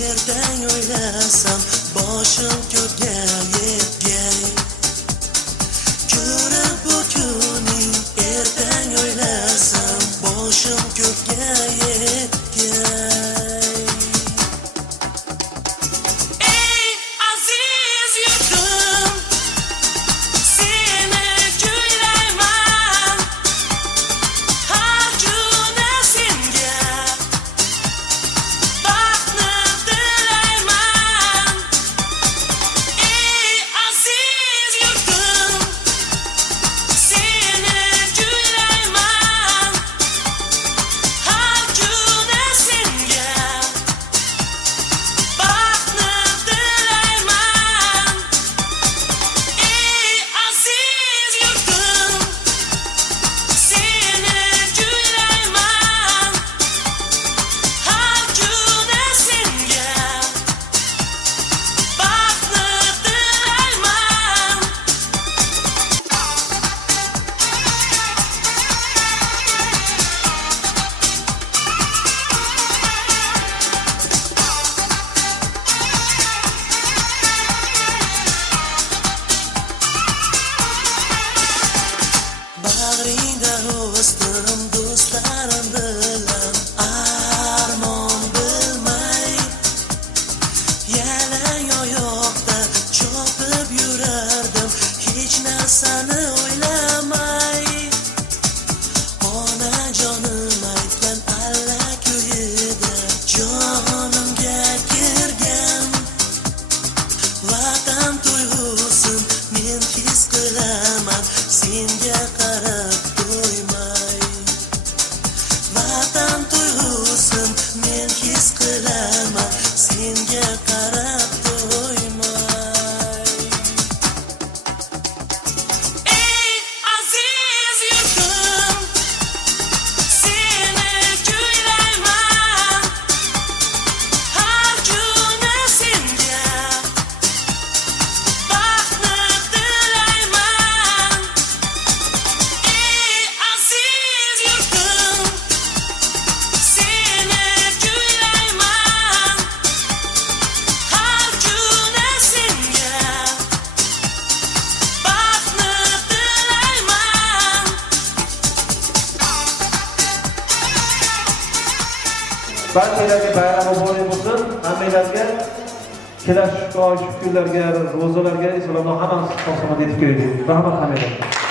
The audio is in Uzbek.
ertang o'ylasam boshim ko'kka yetgay. Ko'rib bu kuning ertang o'ylasam boshim ko'kka yetgay. Bag'ringda o'sdim do'stlarim bilan armon bilmay, yalang oyoqda chopib yurardim hech narsani o'ylamay. Onajonim aytgan allakuyida jonimga kirgan vatan tuyg'usin men his qilaman senga qarab to'ymay. Vatan tuyg'usin men his qilaman senga qarab to'ymay. Ey aziz yurtim, seni kuylayman, har kuni senga baxtni tilayman. Ey aziz yurtim, seni kuylayman, har kuni senga baxtni tilayman. Barchalarga bayram muborak bo'lsin. Hammalarga kelasi kunlarga, ro'zalarga salomlar hammasi sog'-salomat yetib keling. Rahmat hammalarga.